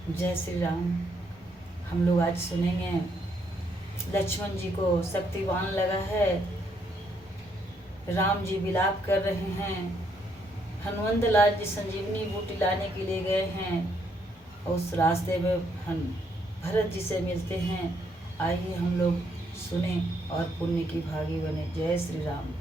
जय श्री राम। हम लोग आज सुनेंगे लक्ष्मण जी को शक्तिवान लगा है, राम जी विलाप कर रहे हैं, हनुमंत लाल जी संजीवनी बूटी लाने के लिए गए हैं, उस रास्ते में हम भरत जी से मिलते हैं। आइए हम लोग सुने और पुण्य की भागी बने। जय श्री राम।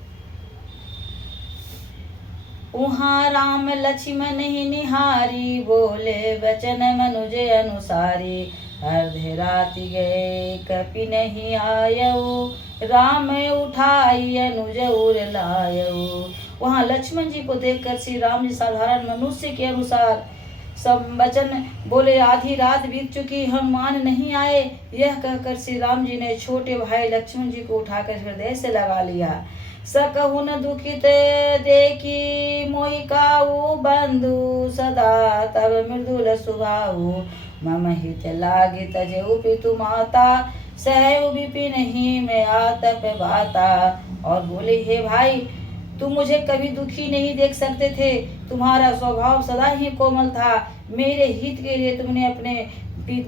उहाँ राम लक्ष्मण ही निहारी, बोले वचन मनुज अनुसारी। अर्धे राति गए कपि नहीं आयऊ, राम उठाई अनुज उर लायऊ। वहाँ लक्ष्मण जी को देखकर श्री राम जी साधारण मनुष्य के अनुसार सब वचन बोले। आधी रात बीत चुकी, हनुमान नहीं आए, यह कहकर श्री राम जी ने छोटे भाई लक्ष्मण जी को उठाकर हृदय से लगा लिया। सकहुन दुखित देखी मोहि काऊ बंधु, सदा तब मृदुल सुभाऊ। मम हित लागे तजेऊ पितु माता, सहु विपिन ही में आतप बाता। और बोले, हे भाई, तुम मुझे कभी दुखी नहीं देख सकते थे, तुम्हारा स्वभाव सदा ही कोमल था। मेरे हित के लिए तुमने अपने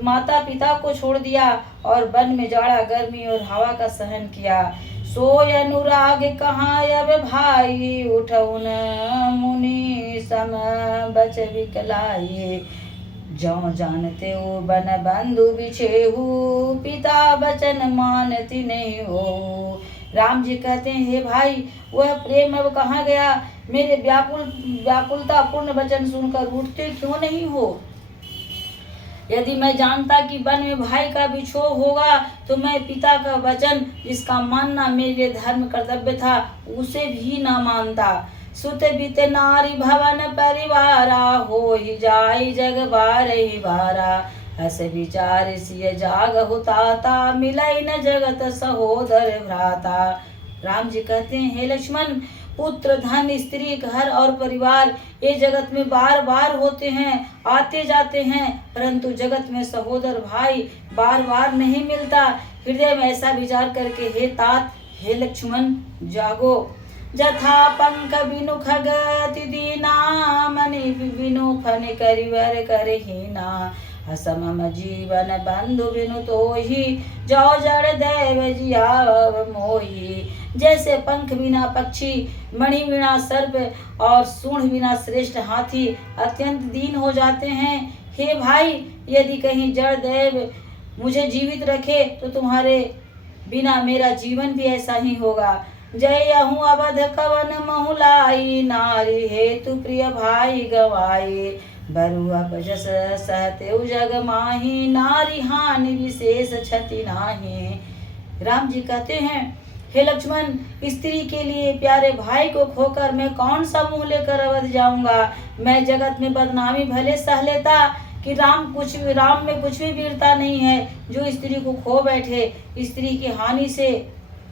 माता पिता को छोड़ दिया और वन में जाड़ा गर्मी और हवा का सहन किया। सोय अनुराग कहाँ अब भाई, उठउन मुनि सम बच विकलाई। जौ जानते हो बन बंधु बिछेहु, पिता बचन मानती नहीं हो। राम जी कहते हैं, हे भाई, वह प्रेम अब कहाँ गया? मेरे व्याकुलता पूर्ण वचन सुनकर उठते क्यों नहीं हो? यदि मैं जानता कि वन में भाई का बिछोह होगा तो मैं पिता का वचन, जिसका मानना मेरे धर्म कर्तव्य था, उसे भी न मानता। सुत बित नारी भवन परिवारा, हो ही जाई जग बार ही बारा। हस विचार सिय जाग हुताता, मिलई न जगत सहोदर भ्राता। राम जी कहते हैं, हे लक्ष्मण, पुत्र धन स्त्री घर और परिवार ये जगत में बार बार होते हैं, आते जाते हैं, परंतु जगत में सहोदर भाई बार बार नहीं मिलता। हृदय में ऐसा विचार करके हे तात, हे लक्ष्मण, जागो। जथा पंख बिनु खगति दीना, मनि बिनु फन करिवर करहीना। असमम जीवन बंधु बिनु तोहि, जो जड़ देव जियाव मोहि। जैसे पंख बिना पक्षी, मणि बिना सर्प और सूंड बिना श्रेष्ठ हाथी अत्यंत दीन हो जाते हैं, हे भाई, यदि कहीं जड़ देव मुझे जीवित रखे तो तुम्हारे बिना मेरा जीवन भी ऐसा ही होगा। जय अहूँ अवध कवन महुलाई, नारी हेतु प्रिय भाई गवाए। बरु अपजस सहते जग माही, नारी हानि विशेष क्षति नाही। राम जी कहते हैं, हे लक्ष्मण, स्त्री के लिए प्यारे भाई को खोकर मैं कौन सा मुंह लेकर अवध जाऊंगा? मैं जगत में बदनामी भले सह लेता कि राम में कुछ भी वीरता नहीं है जो स्त्री को खो बैठे। स्त्री की हानि से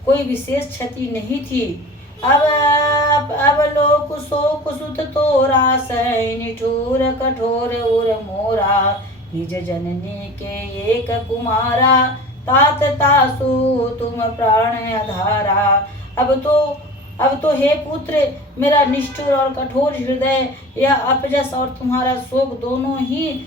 कोई विशेष क्षति नहीं थी। अब लोक शोक सुत तोरा, सह निठुर कठोर उर मोरा। निज जननी के एक कुमारा, तात तासु तुम प्राण आधारा। अब तो हे पुत्र, मेरा निष्ठुर और कठोर हृदय यह अपजस और तुम्हारा शोक दोनों ही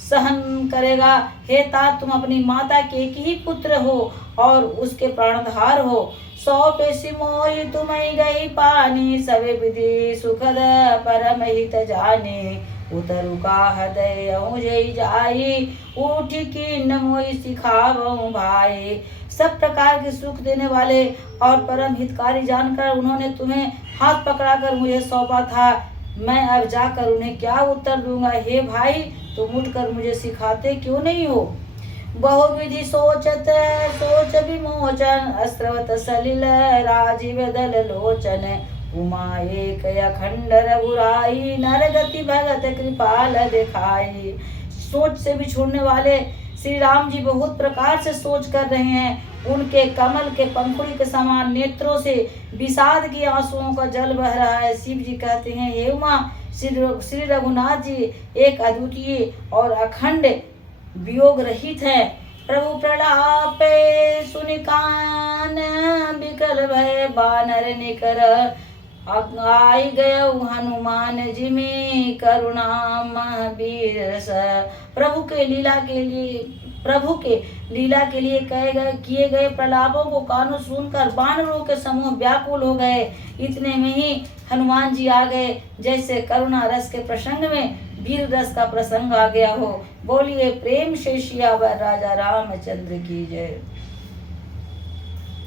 सहन करेगा। हे तात, तुम अपनी माता के एक ही पुत्र हो और उसके प्राणधार हो। 100 पेशी मोहि तुम्हें गई पानी, सबे विधि सुखद परम हित जाने। उतरु का हृदय जय जाई, उठ की न मोहि सिखावऊं भाई। सब प्रकार के सुख देने वाले और परम हितकारी जानकर उन्होंने तुम्हें हाथ पकड़ाकर मुझे सौंपा था। मैं अब जाकर उन्हें क्या उत्तर दूंगा? हे भाई, तुम उठकर मुझे सिखाते क्यों नहीं हो? बहुविधि सोचत सोच विमोचन, अस्त्रवत सलिल राजीव दल लोचन। उमा एक अखंड रघुराई, नरगति भगत कृपाल दिखाई। सोच से भी छोड़ने वाले श्री राम जी बहुत प्रकार से सोच कर रहे हैं। उनके कमल के पंखुड़ी के समान नेत्रों से विषाद की आंसुओं का जल बह रहा है। शिव जी कहते हैं, हे उमा, श्री रघुनाथ जी एक अद्वितीय और अखंड वियोग रहित है। प्रभु प्रलापे सुनिकान, विकल भय बानर निकर। आई गयो हनुमान जी में करुणा महावीर स। प्रभु के लीला के लिए किए गए प्रलापों को कानों सुनकर वानरों के समूह व्याकुल हो गए। इतने में ही हनुमान जी आ गए, जैसे करुणा रस के प्रसंग में वीर रस का प्रसंग आ गया हो। बोलिए प्रेम से सियावर राजा रामचंद्र की जय।